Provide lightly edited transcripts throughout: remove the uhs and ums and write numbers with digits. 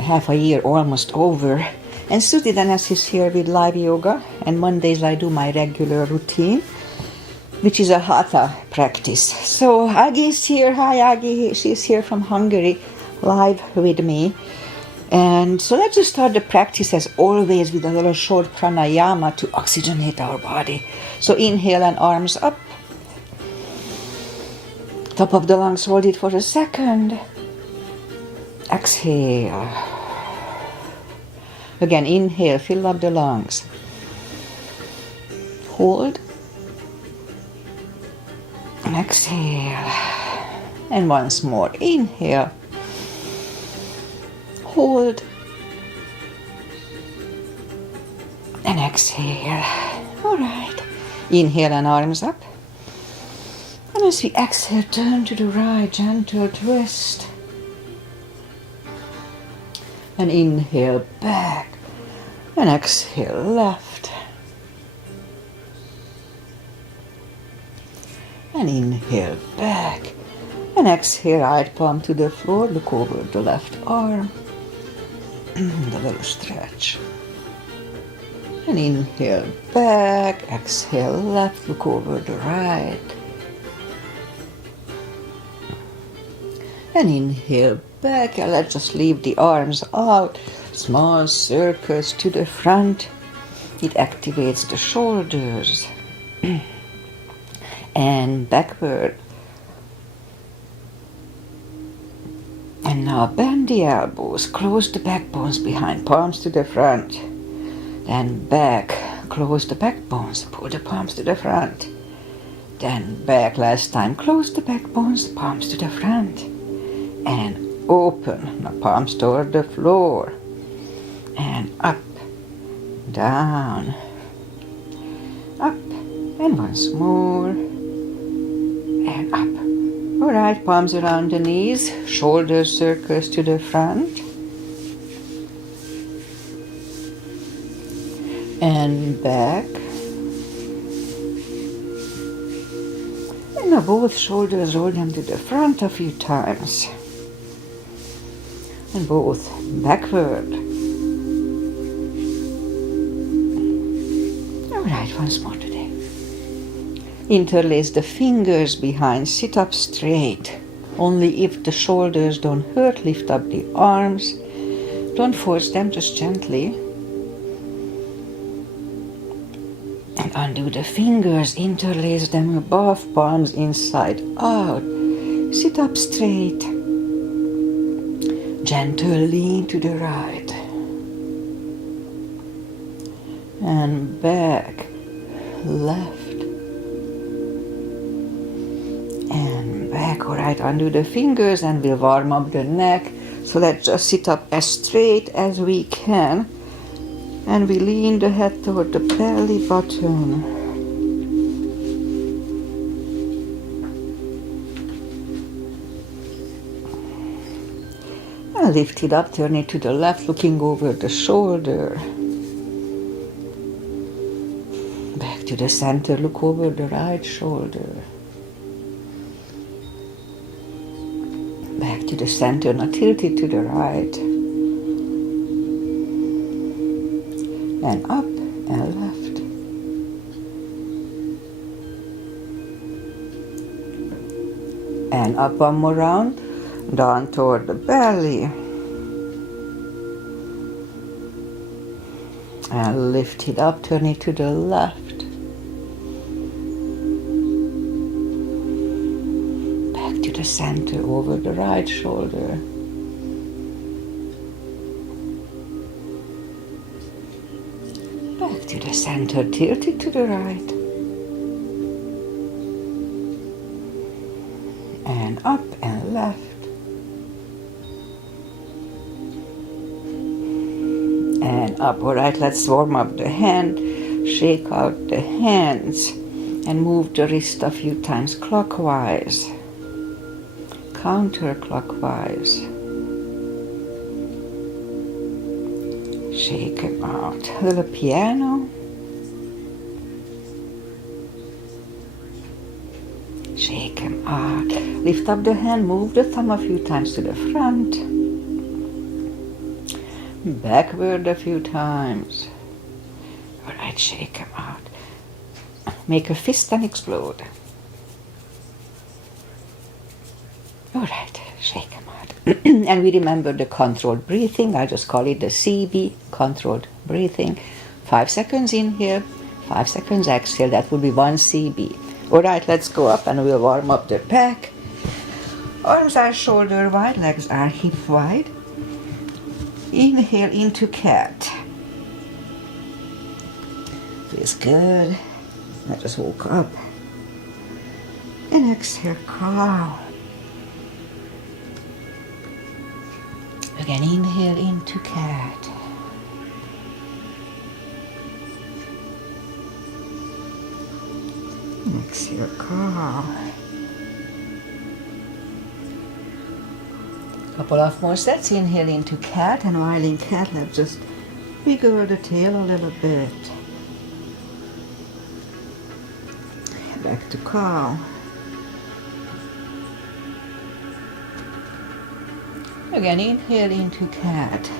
half a year almost over. And Susie is here with live yoga, and Mondays I do my regular routine, which is a Hatha practice. So Agi is here. Hi Agi, she's here from Hungary, live with me. And so let's just start the practice as always with a little short pranayama to oxygenate our body. So inhale and arms up. Top of the lungs, hold it for a second. Exhale. Again, inhale, fill up the lungs. Hold. And exhale. And once more, inhale. Hold. And exhale. All right. Inhale and arms up. And as we exhale, turn to the right, gentle twist. And inhale back. And exhale left. And inhale back. And exhale, right palm to the floor. Look over the left arm. The little stretch. And inhale back. Exhale left. Look over the right. And inhale back, and let's just leave the arms out. Small circles to the front. It activates the shoulders. And backward. And now bend the elbows, close the backbones behind, palms to the front. Then back, close the backbones, pull the palms to the front. Then back, last time, close the backbones, palms to the front. And open, now palms toward the floor. And up, down, up, and once more, and up. All right, palms around the knees, shoulder circles to the front. And back. And now both shoulders roll them to the front a few times. And both backward. All right, once more today. Interlace the fingers behind, sit up straight. Only if the shoulders don't hurt, lift up the arms. Don't force them, just gently. And undo the fingers, interlace them above, palms inside out. Sit up straight. Gentle lean to the right. And back, left. And back, all right, undo the fingers and we'll warm up the neck. So let's just sit up as straight as we can. And we lean the head toward the belly button. And lift it up, turn it to the left, looking over the shoulder. Back to the center, look over the right shoulder. Back to the center, now tilt it to the right. And up and left. And up one more round, down toward the belly. And lift it up, turn it to the left. Back to the center, over the right shoulder. Back to the center, tilt it to the right. And up and left. And up. All right, let's warm up the hand, shake out the hands, and move the wrist a few times clockwise, counterclockwise. Shake it out. A little piano. Shake him out. Lift up the hand, move the thumb a few times to the front. Backward a few times. Alright, shake them out. Make a fist and explode. Alright, shake them out. And we remember the controlled breathing. I just call it the CB, controlled breathing. 5 seconds inhale, 5 seconds exhale. That would be 1 CB. Alright, let's go up and we'll warm up the back. Arms are shoulder wide, legs are hip wide. Inhale into cat. Feels good. I just woke up. And exhale, cow. Again, inhale into cat. And exhale, cow. Couple of more sets. Inhale into cat, and while in cat, let's just wiggle the tail a little bit. Back to cow. Again, inhale into cat.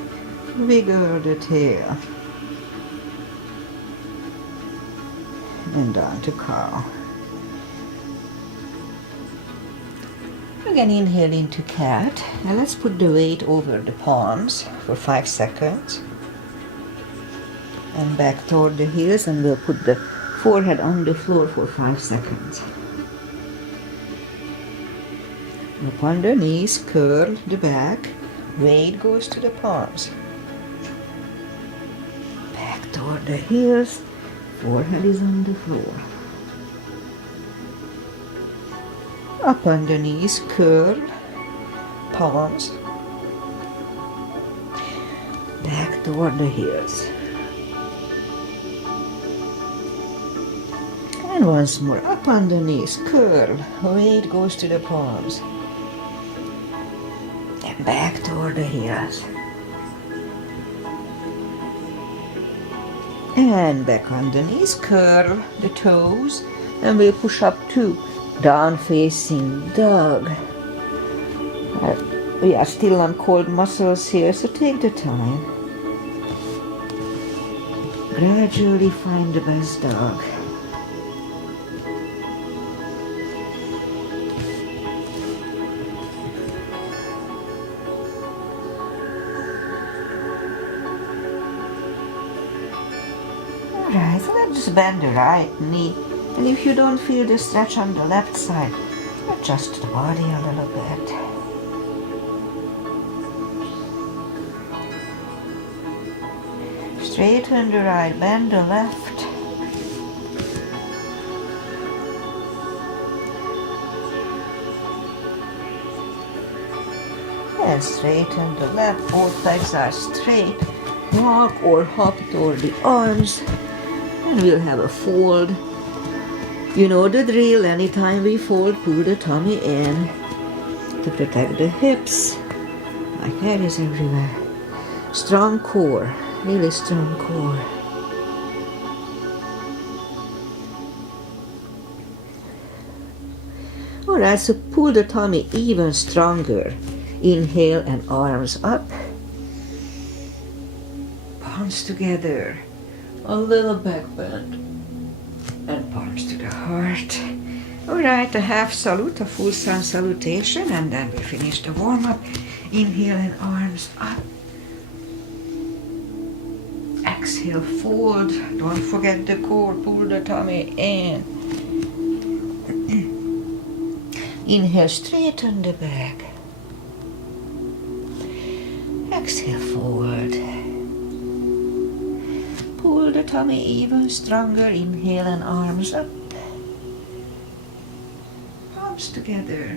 Wiggle the tail. And down to cow. Again, inhale into cat. Now let's put the weight over the palms for 5 seconds. And back toward the heels, and we'll put the forehead on the floor for 5 seconds. Up on the knees, curl the back. Weight goes to the palms. Back toward the heels. Forehead is on the floor. Up on the knees, curl, palms, back toward the heels. And once more, up on the knees, curl, weight goes to the palms. And back toward the heels. And back on the knees, curl the toes, and we'll push up 2. Down facing dog. We are still on cold muscles here, so take the time. Gradually find the best dog. Alright, so let's just bend the right knee. And if you don't feel the stretch on the left side, adjust the body a little bit. Straighten the right, bend the left. And straighten the left, both legs are straight. Walk or hop toward the arms. And we'll have a fold. You know the drill. Anytime we fold, pull the tummy in to protect the hips. My hair is everywhere. Strong core, really strong core. Alright, so pull the tummy even stronger. Inhale and arms up. Palms together. A little back bend. And palms to the heart. Alright, a half salute, a full sun salutation, and then we finish the warm-up. Inhale and arms up. Exhale, fold. Don't forget the core, pull the tummy in. Inhale, straighten the back. Exhale, forward. Pull the tummy even stronger. Inhale and arms up. Palms together.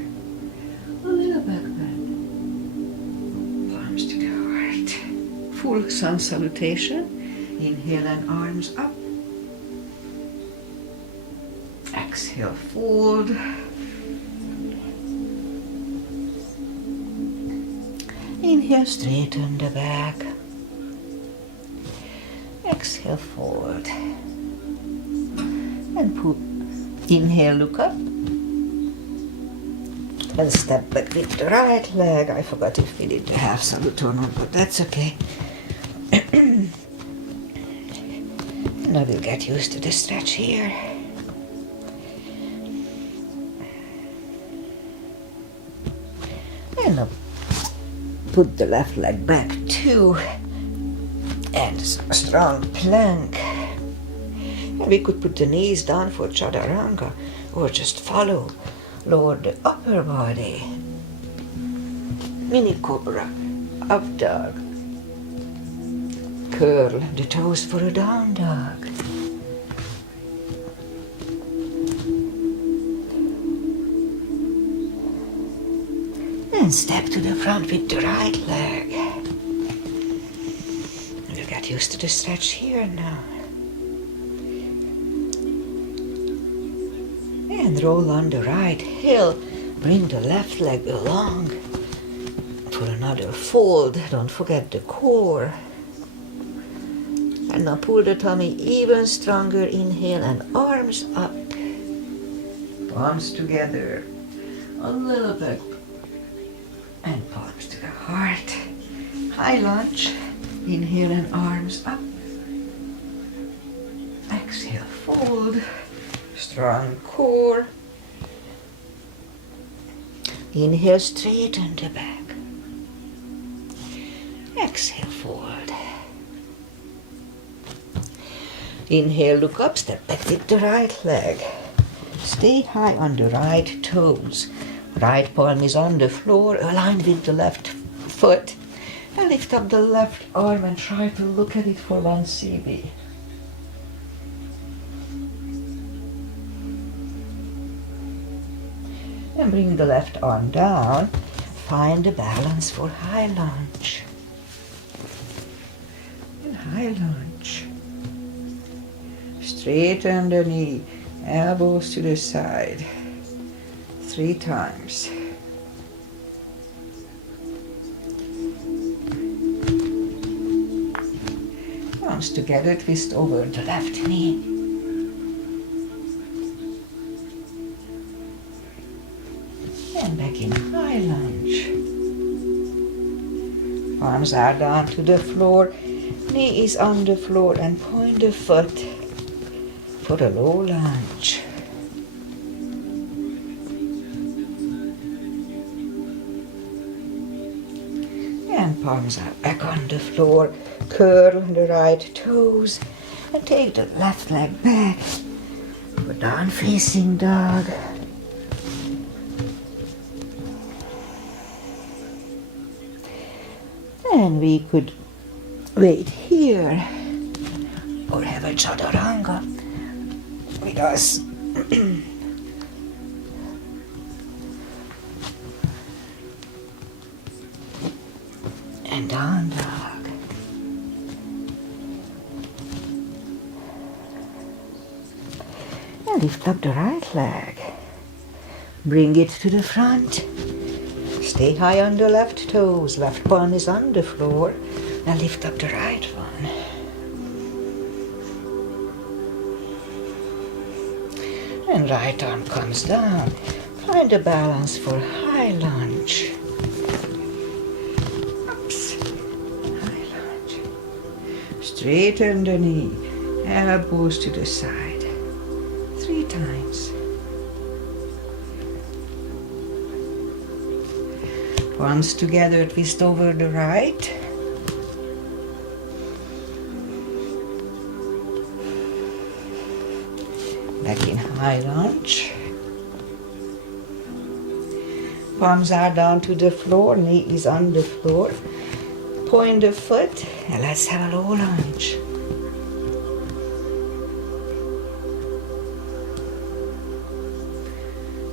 A little back bend. Palms to the heart. Full sun salutation. Inhale and arms up. Exhale, fold. Inhale, straighten the back. Exhale, forward. And inhale, look up. And step back with the right leg. I forgot if we did the half salute or not, but that's okay. Now we'll get used to the stretch here. And now put the left leg back too. And a strong plank. And we could put the knees down for chaturanga or just follow. Lower the upper body. Mini cobra, up dog. Curl the toes for a down dog. And step to the front with the right leg. We'll get used to the stretch here now. And roll on the right heel. Bring the left leg along for another fold. Don't forget the core. And now pull the tummy even stronger. Inhale and arms up. Palms together. A little bit. And palms to the heart. High lunge. Inhale and arms up. Exhale, fold. Strong core. Inhale, straighten the back. Exhale, fold. Inhale, look up, step back with the right leg. Stay high on the right toes. Right palm is on the floor, aligned with the left foot. And lift up the left arm and try to look at it for 1 cb. And bring the left arm down. Find the balance for high lunge. And high lunge. Straighten the knee, elbows to the side. 3 times. Arms together, twist over the left knee. And back in high lunge. Arms are down to the floor, knee is on the floor, and point the foot for a low lunge. And palms are back on the floor. Curl the right toes and take the left leg back for down facing dog. And we could wait here or have a chaturanga with us. And down dog. And lift up the right leg. Bring it to the front. Stay high on the left toes. Left palm is on the floor. Now lift up the right one. And right arm comes down. Find a balance for high lunge. Straighten the knee, elbows to the side. 3 times. Palms together, twist over the right. Back in high lunge. Palms are down to the floor, knee is on the floor. Point the foot and let's have a low lunge.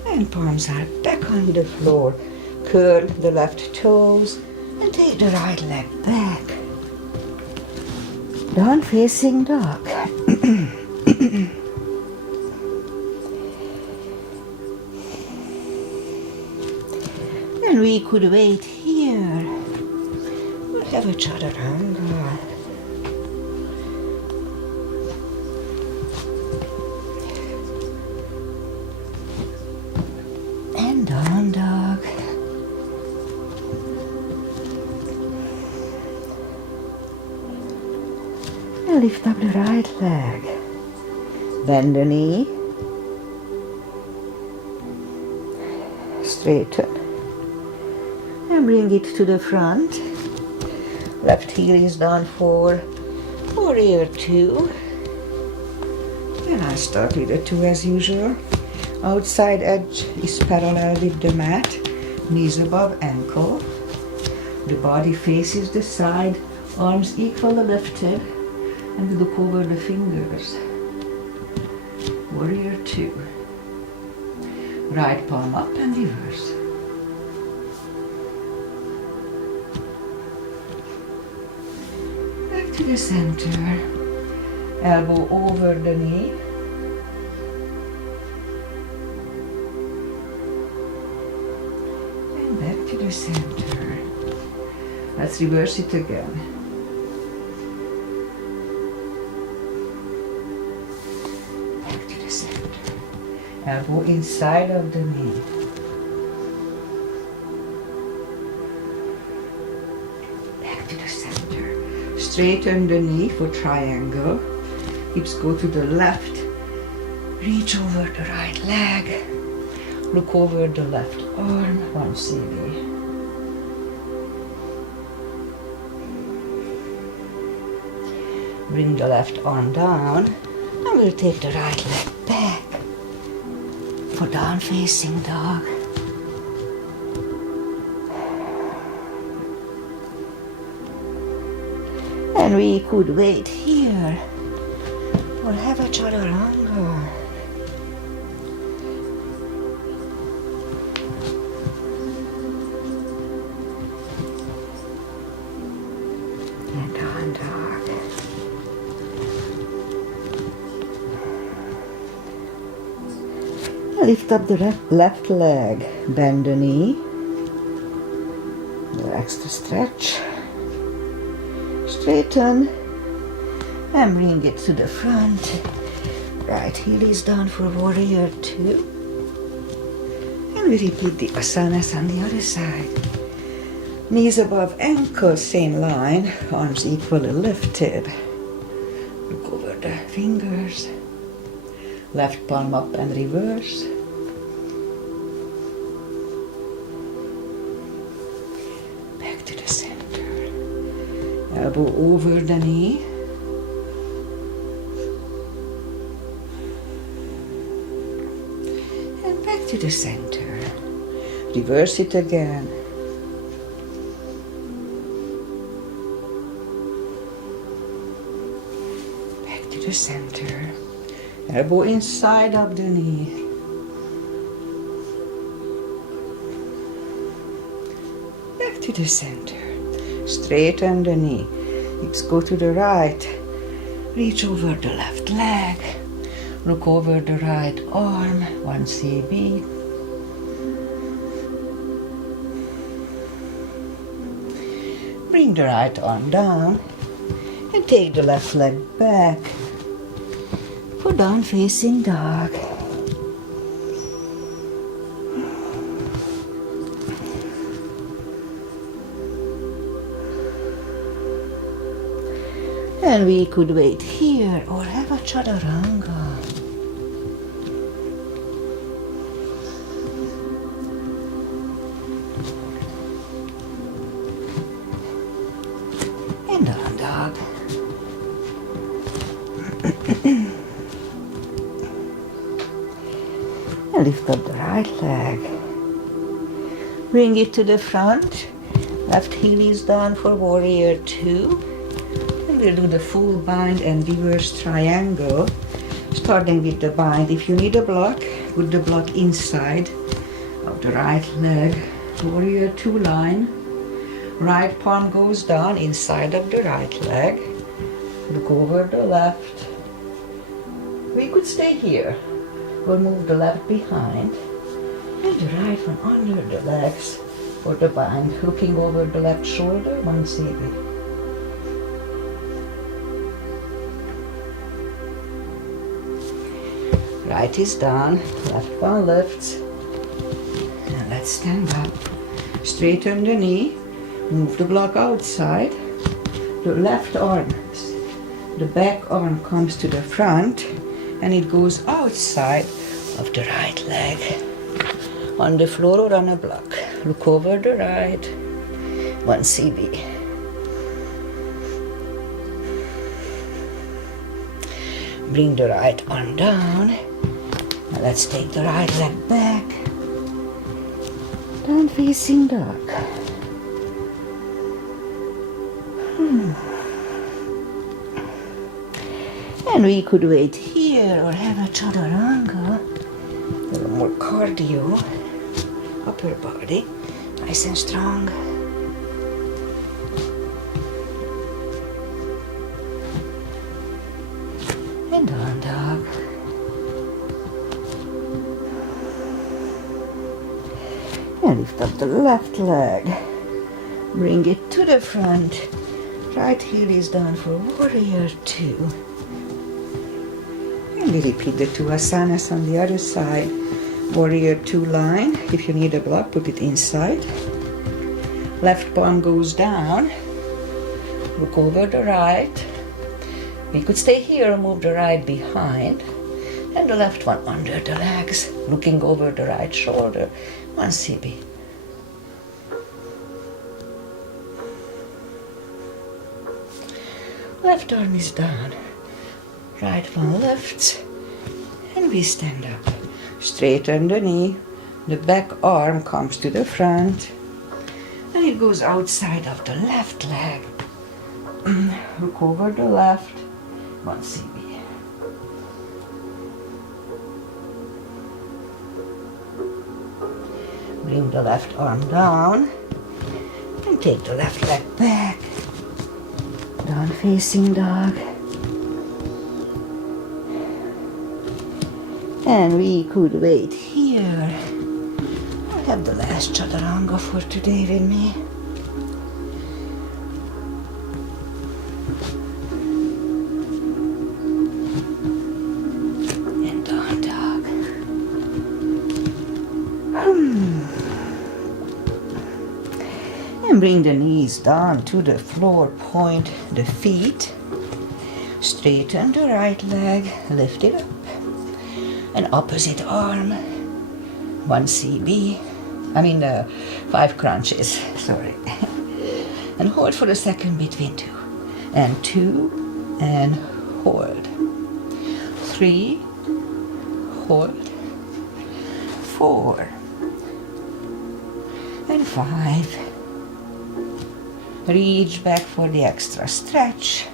And palms are back on the floor. Curl the left toes and take the right leg back. Down facing dog. And we could wait here. Have a chaturanga. And down dog. And lift up the right leg. Bend the knee. Straighten. And bring it to the front. Left heel is down for warrior two. And I start with a two as usual. Outside edge is parallel with the mat. Knees above ankle. The body faces the side. Arms equally lifted. And look over the fingers. Warrior two. Right palm up and reverse. Back to the center. Elbow over the knee. And back to the center. Let's reverse it again. Back to the center. Elbow inside of the knee. Back to the center. Straighten the knee for triangle. Hips go to the left. Reach over the right leg. Look over the left arm. One CV. Bring the left arm down. And we'll take the right leg back for down facing dog. And we could wait here or have a chaturanga. And down dog. Lift up the left leg, bend the knee, relax the stretch, straighten and bring it to the front. Right heel is down for warrior two. And we repeat the asanas on the other side. Knees above ankles, same line, arms equally lifted. Look over the fingers. Left palm up and reverse. Back to the center. Elbow over the knee. And back to the center. Reverse it again. Back to the center. Elbow inside of the knee. Back to the center. Straighten the knee. Hips go to the right. Reach over the left leg. Look over the right arm. One CB. Bring the right arm down and take the left leg back for down facing dog. And we could wait here or have a chaturanga. And down dog. And lift up the right leg. Bring it to the front. Left heel is down for warrior two. And we'll do the full bind and reverse triangle. Starting with the bind. If you need a block, put the block inside of the right leg. Warrior two line. Right palm goes down inside of the right leg. Look over the left. We could stay here. We'll move the left behind and the right one under the legs for the bind. Looking over the left shoulder, one CV. Right is down, left one lifts. And let's stand up. Straighten the knee. Move the block outside. The left arm The back arm comes to the front and it goes outside of the right leg. On the floor or on a block. Look over the right. 1 CB. Bring the right arm down. Now let's take the right leg back. Down facing dog. And we could wait here or have a chaturanga. A little more cardio. Upper body. Nice and strong. And down dog. And lift up the left leg. Bring it to the front. Right heel is down for warrior 2. And we repeat the 2 asanas on the other side. Warrior 2 line. If you need a block, put it inside. Left palm goes down. Look over the right. We could stay here or move the right behind. And the left one under the legs, looking over the right shoulder. 1 CB. Left arm is down. Right one lifts. And we stand up. Straighten the knee. The back arm comes to the front. And it goes outside of the left leg. Look over the left. 1 CB. Bring the left arm down. And take the left leg back. Down facing dog. And we could wait here. I'll have the last chaturanga for today with me. And down dog. And bring the knees down to the floor. Point the feet. Straighten the right leg. Lift it up. And opposite arm, 1 CB, 5 crunches, sorry. And hold for a second between 2. And 2, and hold. 3, hold. 4, and 5. Reach back for the extra stretch.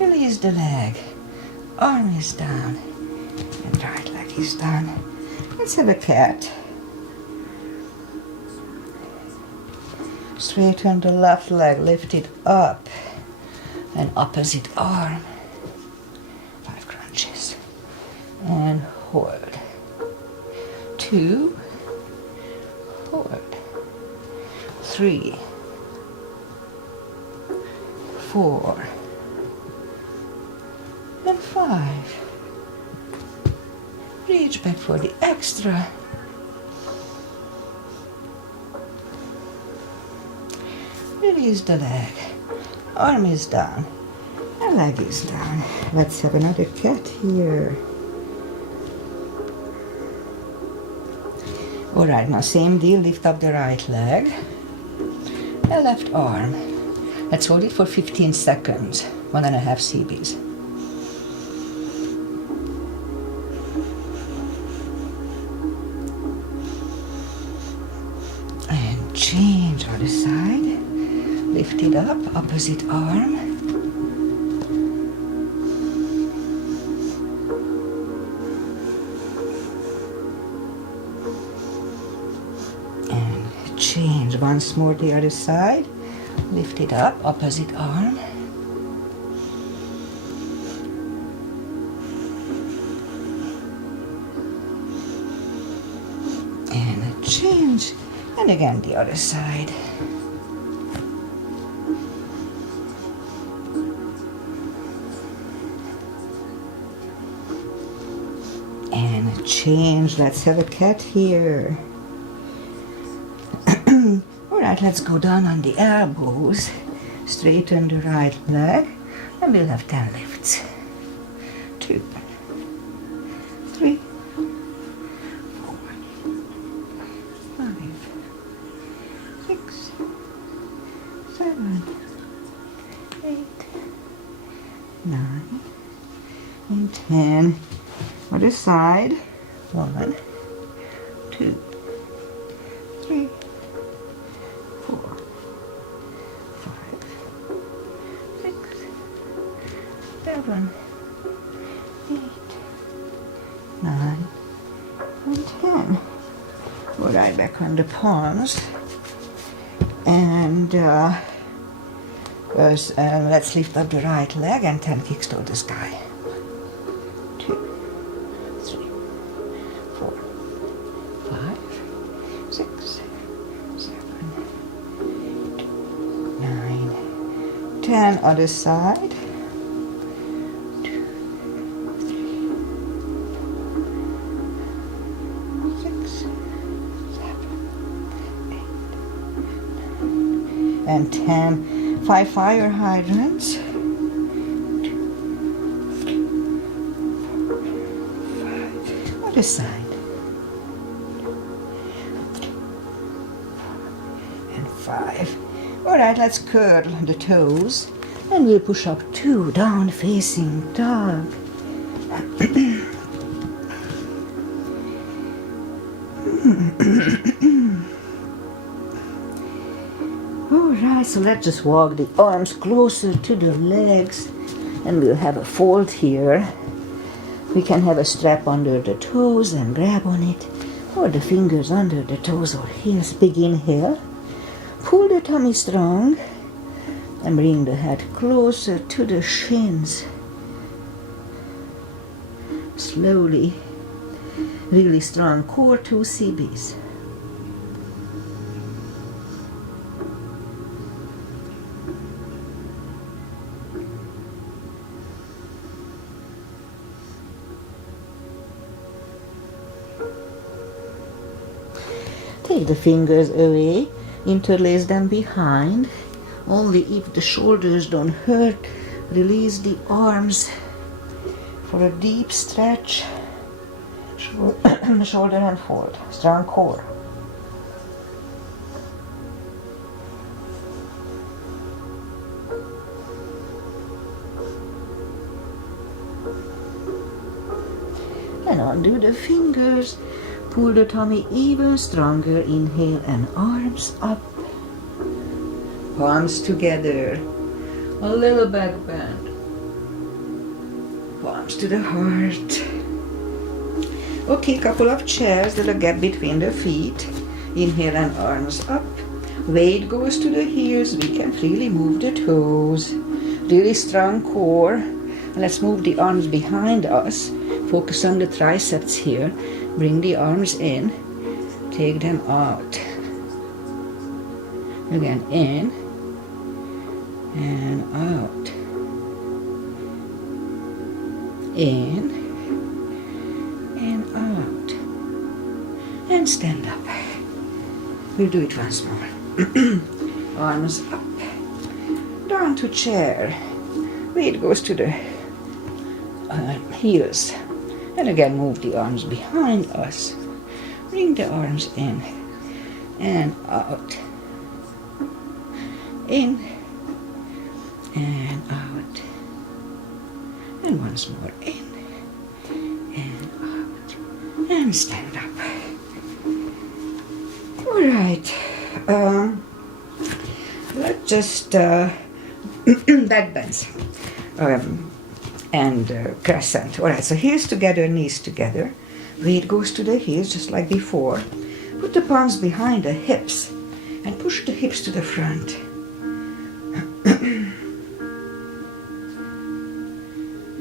Release the leg. Arm is down. And right leg is down. Let's have a cat. Straighten the left leg. Lift it up. And opposite arm. 5 crunches. And hold. 2. Hold. 3. 4. And 5. Reach back for the extra. Release the leg. Arm is down. And leg is down. Let's have another cat here. Alright, now same deal. Lift up the right leg. And left arm. Let's hold it for 15 seconds. 1.5 CBs. Change other side. Lift it up, opposite arm. And change once more the other side. Lift it up, opposite arm. And change. And again the other side. And change. Let's have a cat here. Alright, Alright, let's go down on the elbows. Straighten the right leg. And we'll have 10 lifts. 2, 3, 4, 5, 6, 7, 8, 9, and 10. Other side. 1, 2, 3, 4, 5, 6, 7, 8, 9, and 10. Go right back on the palms. And let's lift up the right leg and 10 kicks to the sky. 2, 3, 4, 5, 6, 7, 8, 9, 10. Other side. 2, 3, 6, 7, 8, 9, and 10. 5 fire hydrants. 2, 3, 4, 5. Other side. 3, 4, and 5. Alright, let's curl the toes. And we'll push up 2 down facing dog. Alright, so let's just walk the arms closer to the legs, and we'll have a fold here. We can have a strap under the toes and grab on it, or the fingers under the toes or heels. Big inhale. Pull the tummy strong and bring the head closer to the shins. Slowly. Really strong core, 2 CBs. Take the fingers away, interlace them behind. Only if the shoulders don't hurt, release the arms for a deep stretch. Shoulder and fold. Strong core. And undo the fingers. Pull the tummy even stronger. Inhale and arms up. Palms together. A little back bend. Palms to the heart. Okay, couple of chairs, little gap between the feet. Inhale and arms up. Weight goes to the heels. We can freely move the toes. Really strong core. Let's move the arms behind us. Focus on the triceps here. Bring the arms in. Take them out. Again, in and out. In and out. And stand up. We'll do it once more. Arms up. Down to chair. Weight goes to the heels. And again, move the arms behind us. Bring the arms in and out. In and out. And once more, in and out. And stand up. All right. Let's just back bends. And crescent. Alright, so heels together, knees together. Weight goes to the heels just like before. Put the palms behind the hips and push the hips to the front.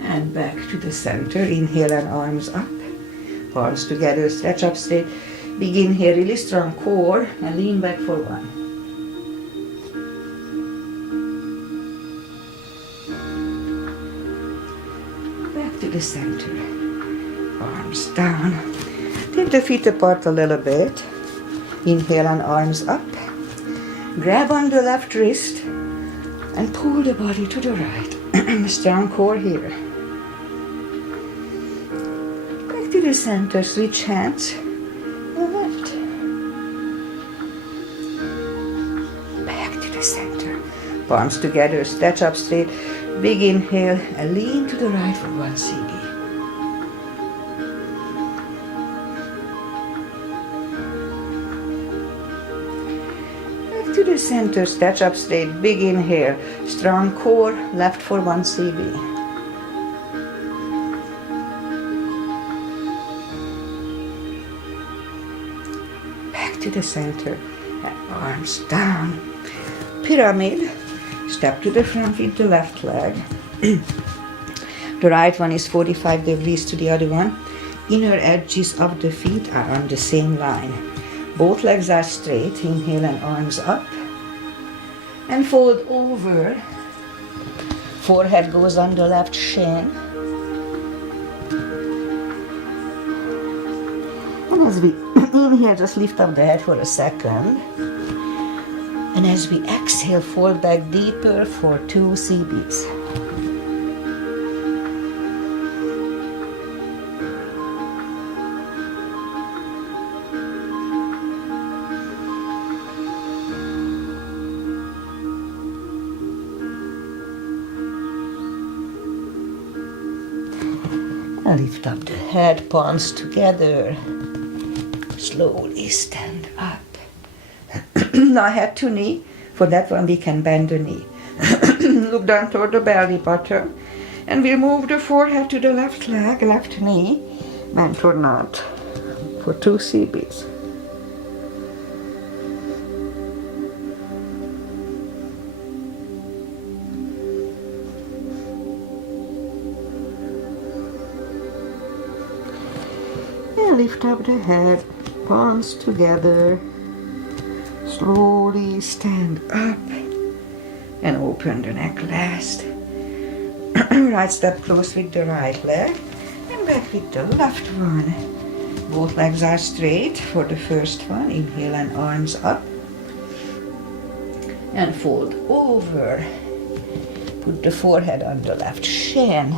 And back to the center. Inhale and arms up. Palms together, stretch up straight. Begin here, really strong core, and lean back for 1. To the center. Arms down. Take the feet apart a little bit. Inhale and arms up. Grab on the left wrist and pull the body to the right. Strong core here. Back to the center, switch hands. Left. Back to the center. Palms together, stretch up straight. Big inhale and lean to the right for 1 CB. Back to the center, stretch up straight. Big inhale, strong core, left for 1 CB. Back to the center and arms down. Pyramid. Step to the front with the left leg. The right one is 45 degrees to the other one. Inner edges of the feet are on the same line. Both legs are straight. Inhale and arms up. And fold over. Forehead goes on the left shin. And as we inhale, just lift up the head for a second. And as we exhale, fold back deeper for 2 CBs. And lift up the head, palms together. Slowly stand up. Now head to knee. For that one we can bend the knee. Look down toward the belly button. And we'll move the forehead to the left leg, left knee. Bend or not. For 2 CBs. And lift up the head, palms together. Slowly stand up and open the neck last. Right step close with the right leg and back with the left one. Both legs are straight for the first one. Inhale and arms up. And fold over. Put the forehead on the left shin.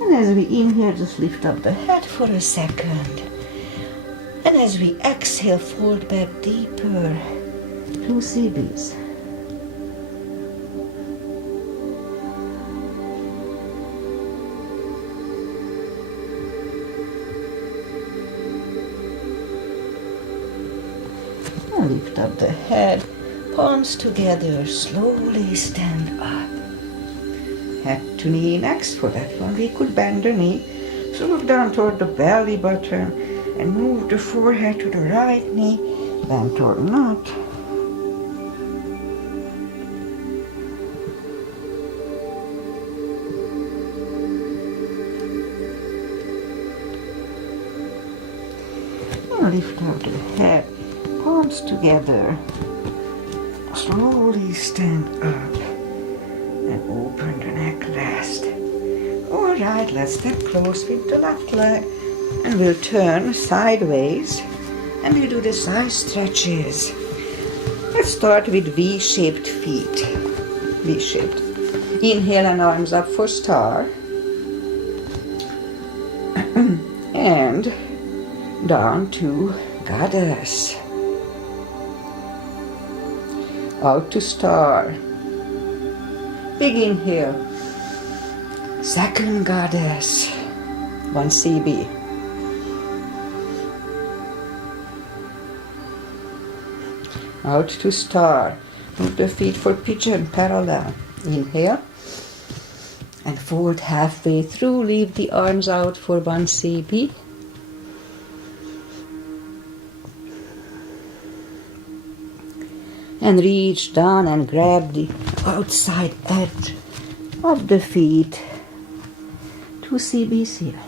And as we inhale, just lift up the head for a second. And as we exhale, fold back deeper. 2 CBs. And lift up the head, palms together, slowly stand up. Head to knee next. For that one, we could bend the knee. So look down toward the belly button. And move the forehead to the right knee, bend or not. And lift up the head, palms together. Slowly stand up and open the neck last. All right, let's step close with the left leg. And we'll turn sideways and we'll do the side stretches. Let's start with V-shaped feet. V-shaped. Inhale and arms up for star. And down to goddess. Out to star. Big inhale. Second goddess. 1 CB. Out to star. Move the feet for pigeon parallel. Inhale. And fold halfway through. Leave the arms out for 1 CB. And reach down and grab the outside edge of the feet. 2 CBs here.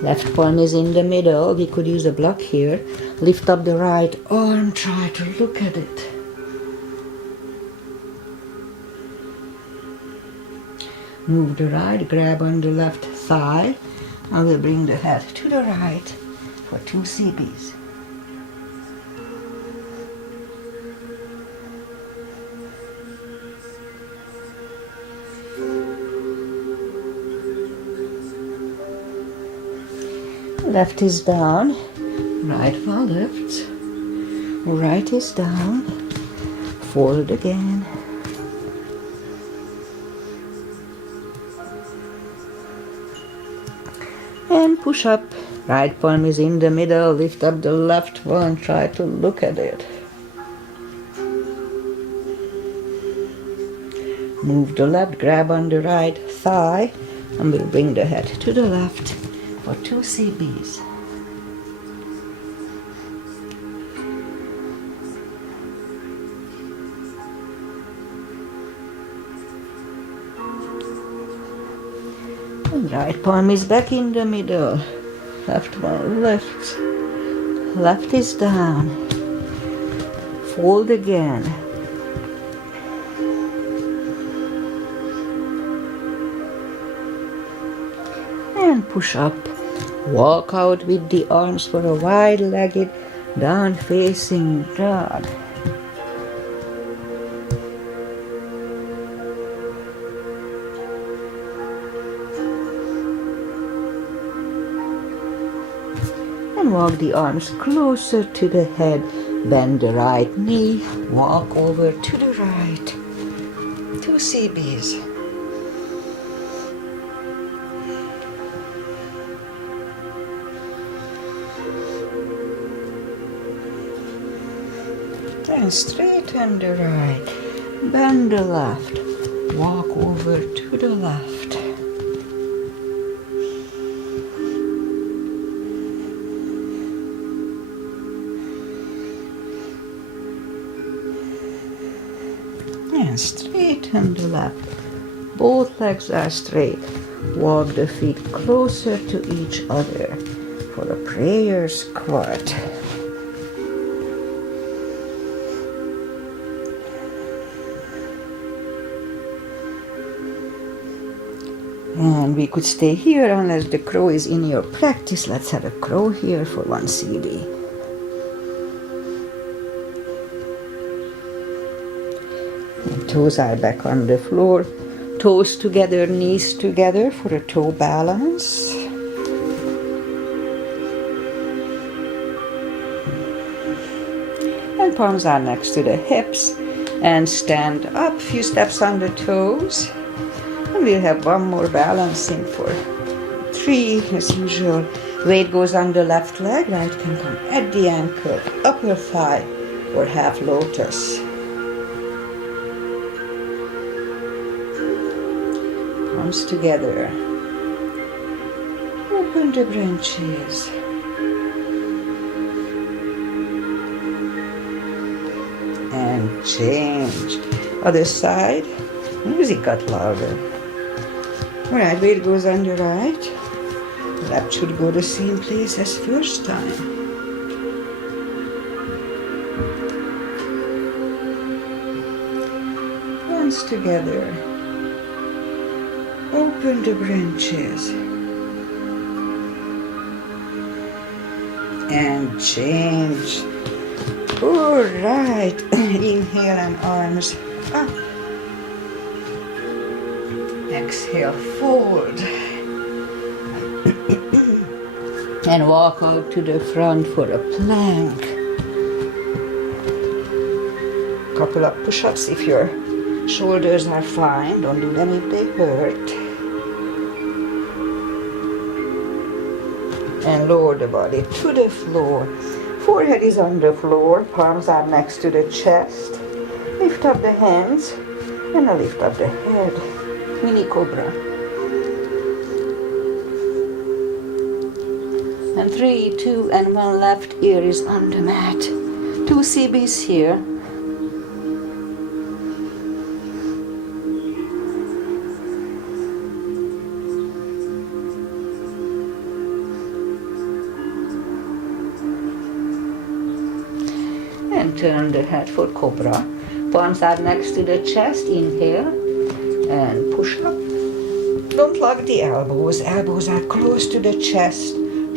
Left palm is in the middle. We could use a block here. Lift up the right arm. Try to look at it. Move the right, grab on the left thigh. I will bring the head to the right for 2 CBs. Left is down, right one lifts, right is down, fold again. And push up, right palm is in the middle, lift up the left one, try to look at it. Move the left, grab on the right thigh, and we'll bring the head to the left for 2 CBs. And right palm is back in the middle, left one lifts, left is down, fold again. And push up. Walk out with the arms for a wide-legged, down-facing dog. And walk the arms closer to the head. Bend the right knee. Walk over to the right. 2 CBs. And straighten the right, bend the left, walk over to the left. And straighten the left. Both legs are straight. Walk the feet closer to each other for a prayer squat. And we could stay here unless the crow is in your practice. Let's have a crow here for 1 CB. And toes are back on the floor. Toes together, knees together for a toe balance. And palms are next to the hips. And stand up, few steps on the toes. And we'll have 1 more balancing for 3 as usual. Weight goes on the left leg, right can come at the ankle, upper thigh or half lotus. Palms together. Open the branches. And change. Other side. Music got louder. Alright, weight goes on the right. Left should go the same place as first time. Hands together. Open the branches. And change. Alright. Inhale and arms up. Exhale, fold. And walk out to the front for a plank. Couple of push-ups if your shoulders are fine. Don't do them if they hurt. And lower the body to the floor. Forehead is on the floor. Palms are next to the chest. Lift up the hands and lift up the head. Mini cobra. And 3, 2, and 1 left ear is on the mat. 2 CBs here. And turn the head for cobra. Palms are next to the chest. Inhale and push up. Don't lock the elbows. Elbows are close to the chest,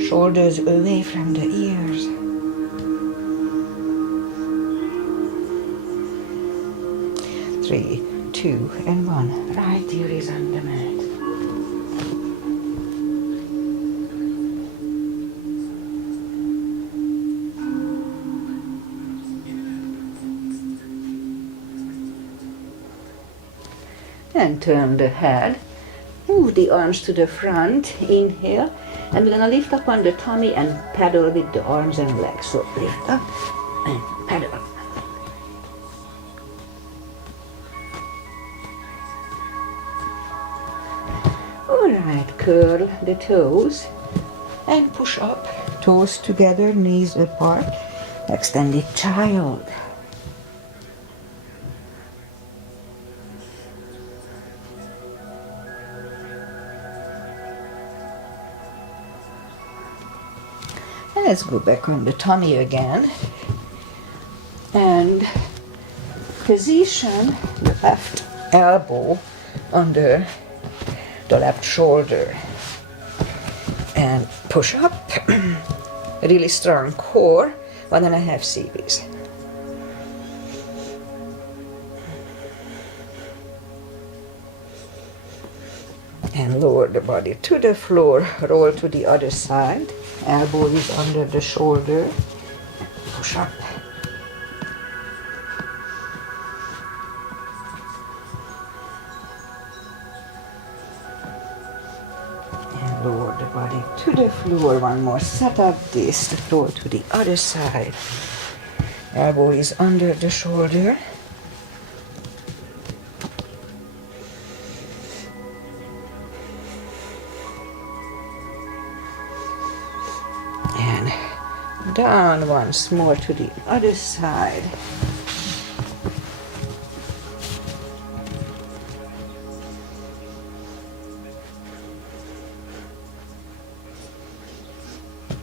shoulders away from the ears. 3, 2, and 1. Right ear is on the mat. And turn the head. Move the arms to the front. Inhale. And we're going to lift up on the tummy and paddle with the arms and legs. So lift up and paddle. Alright, curl the toes and push up. Toes together, knees apart. Extended child. And let's go back on the tummy again. And position the left elbow under the left shoulder. And push up. Really strong core. 1.5 CBs. And lower the body to the floor. Roll to the other side. Elbow is under the shoulder. Push up. And lower the body to the floor. One more set of this. Roll to the other side. Elbow is under the shoulder. Down once more to the other side.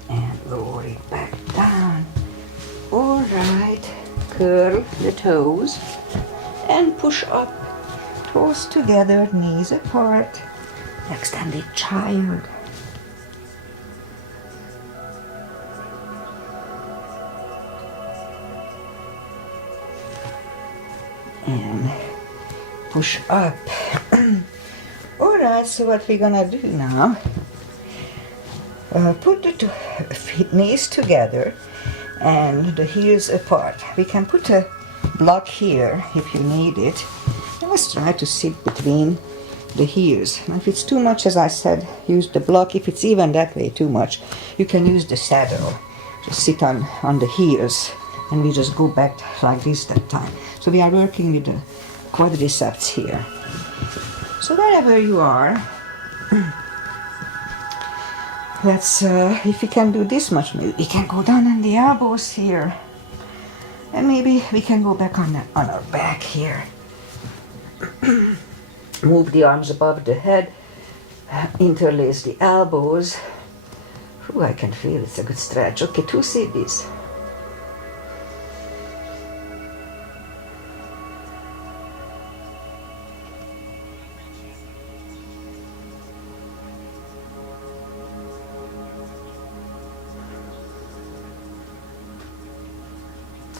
And lower it back down. Alright, curl the toes and push up. Toes together, knees apart. Extended child. And push up. Alright, so what we're gonna do now, put the knees together and the heels apart. We can put a block here if you need it. And let's try to sit between the heels. And if it's too much, as I said, use the block. If it's even that way too much, you can use the saddle. Just sit on the heels. And we just go back like this that time. So we are working with the quadriceps here. So wherever you are, let's, if we can do this much, maybe we can go down on the elbows here. And maybe we can go back on our back here. Move the arms above the head, interlace the elbows. Ooh, I can feel it's a good stretch. Okay, 2 CBs.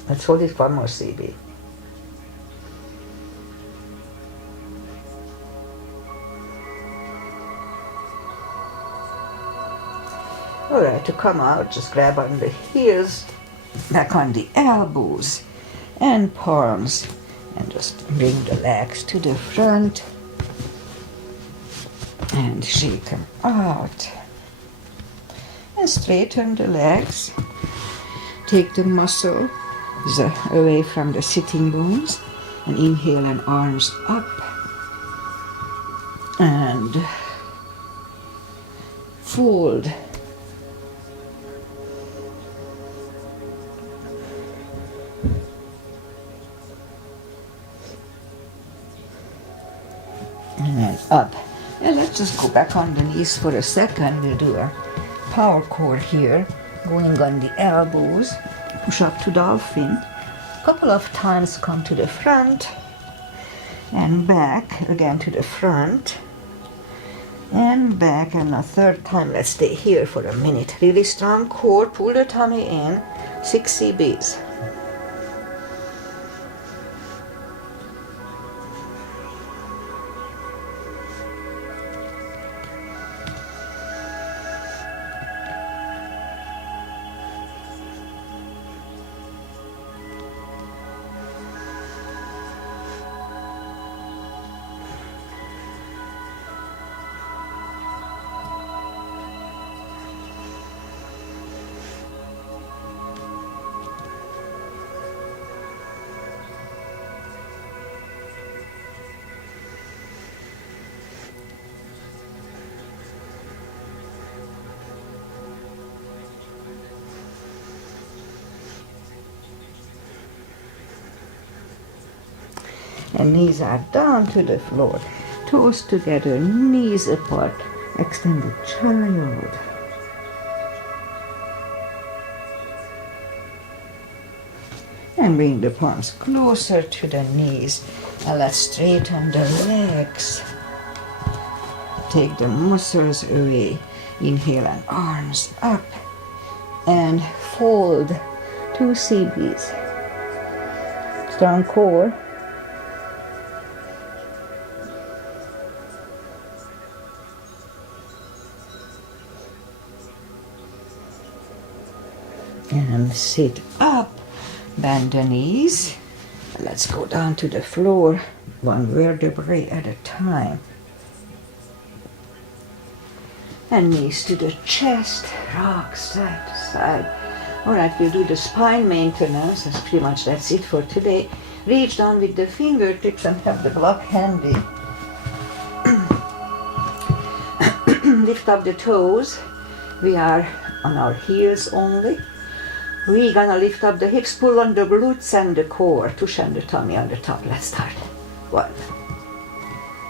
Let's hold it for 1 more CB. Alright, to come out, just grab on the heels, back on the elbows and palms, and just bring the legs to the front and shake them out. And straighten the legs. Take the muscle away from the sitting bones and inhale and arms up and fold. And then up. And let's just go back on the knees for a second. We'll do a power core here, going on the elbows. Push up to dolphin. A couple of times come to the front and back, again to the front. And back, and a third time. Let's stay here for a minute. Really strong core, pull the tummy in, 6 CBs. And knees are down to the floor. Toes together, knees apart. Extended child. And bring the palms closer to the knees. And let's straighten the legs. Take the muscles away. Inhale and arms up. And fold 2 CBs. Strong core. And sit up, bend the knees. Let's go down to the floor, 1 vertebrae at a time. And knees to the chest, rock side to side. All right, we'll do the spine maintenance. That's it for today. Reach down with the fingertips and have the block handy. Lift up the toes. We are on our heels only. We're gonna lift up the hips, pull on the glutes and the core, tush and the tummy on the top. Let's start. 1,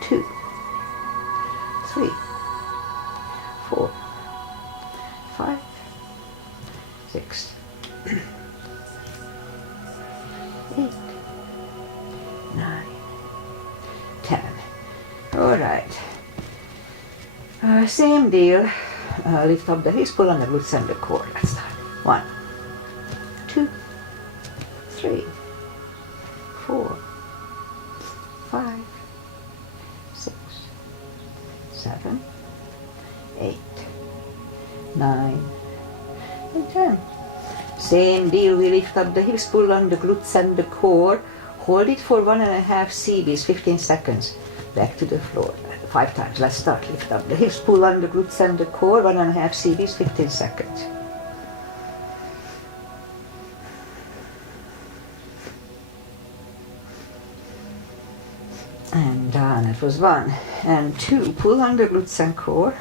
2, 3, 4, 5, 6, 8, 9, 10. All right. Same deal. Lift up the hips, pull on the glutes and the core. Let's start. 1, 2, 3, 4, 5, 6, 7, 8, 9, and 10. Same deal, we lift up the hips, pull on the glutes and the core, hold it for 1.5 CBs, 15 seconds, back to the floor, 5 times. Let's start. Lift up the hips, pull on the glutes and the core, 1.5 CBs, 15 seconds. And done. It was 1 and 2. Pull on the glutes and core.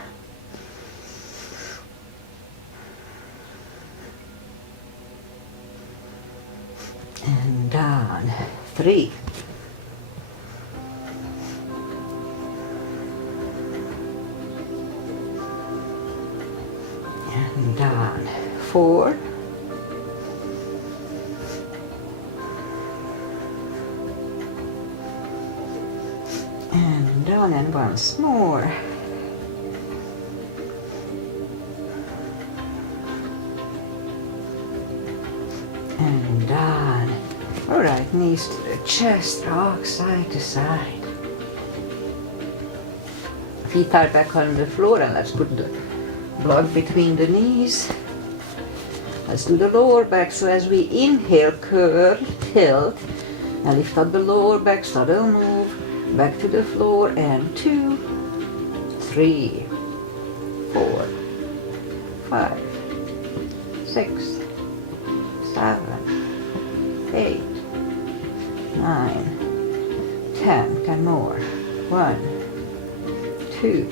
And down. 3. And down. 4. And down, and once more. And down. All right, knees to the chest, rock side to side. Feet are back on the floor, and let's put the block between the knees. Let's do the lower back. So as we inhale, curl, tilt, and lift up the lower back, subtle move. Back to the floor, and 2, 3, 4, 5, 6, 7, 8, 9, 10. 10 more. 1, 2,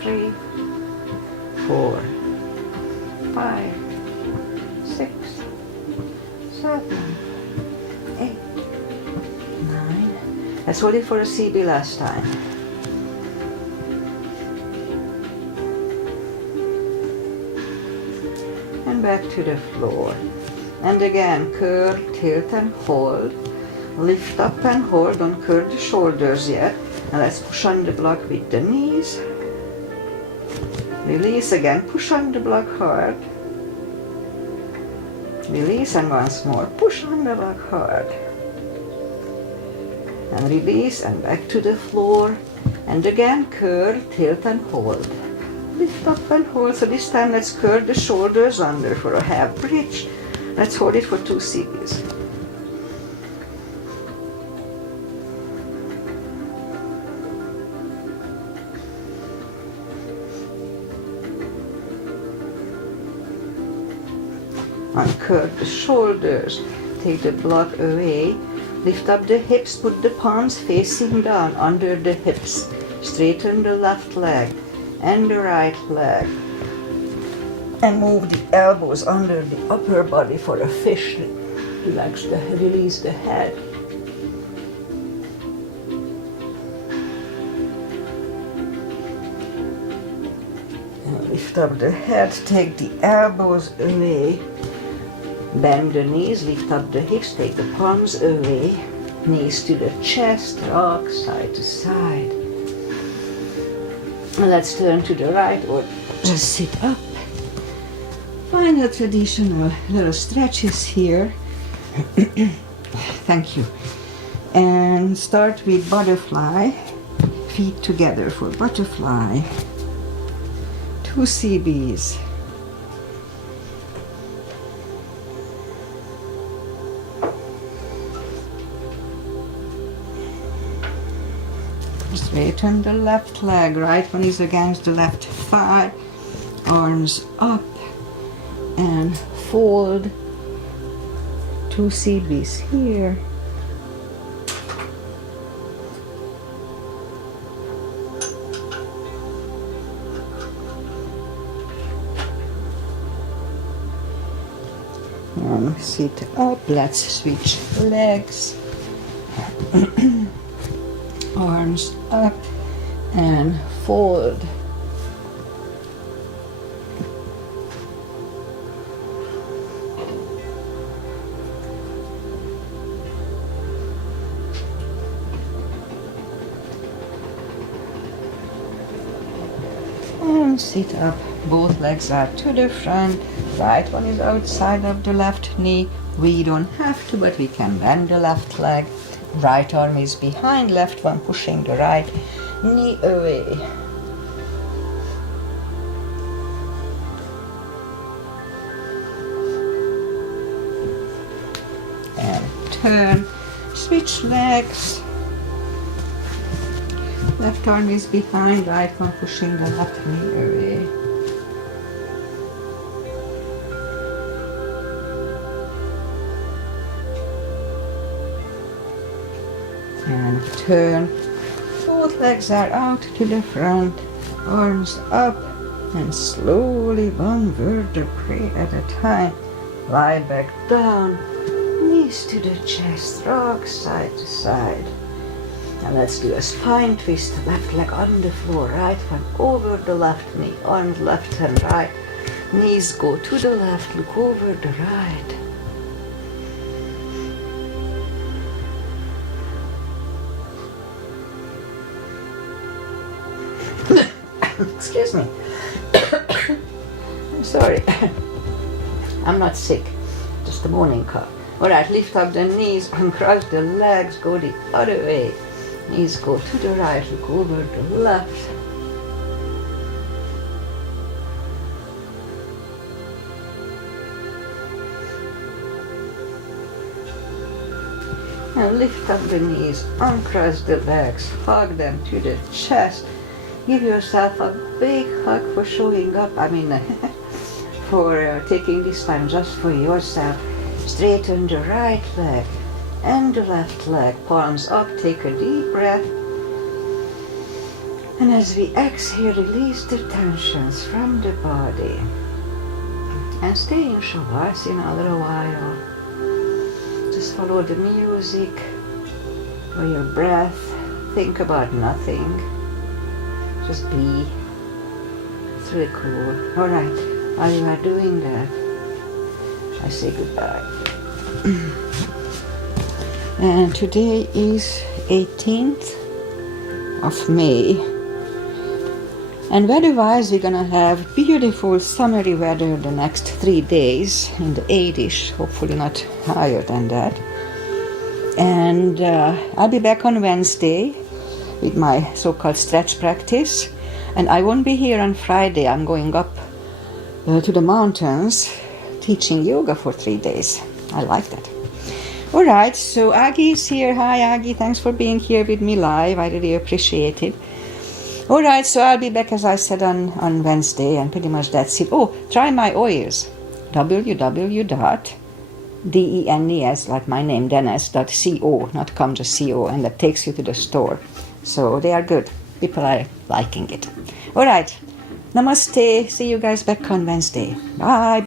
3, 4, 5, 6, 7, 8, 9. Let's hold it for a CB last time. And back to the floor. And again, curl, tilt and hold. Lift up and hold. Don't curl the shoulders yet. And let's push on the block with the knees. Release again, push on the block hard. Release and once more, push on the block hard. And release and back to the floor. And again curl, tilt and hold. Lift up and hold. So this time let's curl the shoulders under for a half bridge. Let's hold it for 2 CBs. Uncurl the shoulders, take the block away, lift up the hips, put the palms facing down under the hips, straighten the left leg and the right leg, and move the elbows under the upper body for a fish. Release the head. And lift up the head, take the elbows away. Bend the knees, lift up the hips, take the palms away, knees to the chest, rock side to side. And let's turn to the right or just sit up. Find the traditional little stretches here. Thank you. And start with butterfly, feet together for butterfly. 2 CBs. Straighten the left leg, right one is against the left thigh, arms up and fold. 2 CBs here. And sit up, let's switch legs. Arms up and fold. And sit up. Both legs are to the front. Right one is outside of the left knee. We don't have to, but we can bend the left leg. Right arm is behind, left one pushing the right knee away. And turn, switch legs. Left arm is behind, right one pushing the left knee away. And turn, both legs are out to the front, arms up, and slowly one vertebrae at a time. Lie back down, knees to the chest, rock side to side. Now let's do a spine twist, left leg on the floor, right one over the left knee, arms left and right, knees go to the left, look over the right. Excuse me. I'm sorry. I'm not sick. Just a morning cough. Alright, lift up the knees, uncross the legs, go the other way. Knees go to the right, look over the left. And lift up the knees, uncross the legs, hug them to the chest. Give yourself a big hug for showing up, for taking this time just for yourself. Straighten the right leg and the left leg, palms up, take a deep breath. And as we exhale, release the tensions from the body. And stay in Shavasana a little while. Just follow the music or your breath. Think about nothing. Just be. It's really cool. Alright, while you are doing that, I say goodbye. And today is 18th of May. And weather-wise, we're gonna have beautiful summery weather the next 3 days in the 80s, hopefully not higher than that. And I'll be back on Wednesday with my so-called stretch practice. And I won't be here on Friday. I'm going up to the mountains teaching yoga for 3 days. I like that. All right, so Aggie is here. Hi, Aggie. Thanks for being here with me live. I really appreciate it. All right, so I'll be back, as I said, on Wednesday, and pretty much that's it. Oh, try my oils. www.dizziness, like my name, Dennis.co, not com, just co, and that takes you to the store. So they are good. People are liking it. All right, namaste. See you guys back on Wednesday. Bye.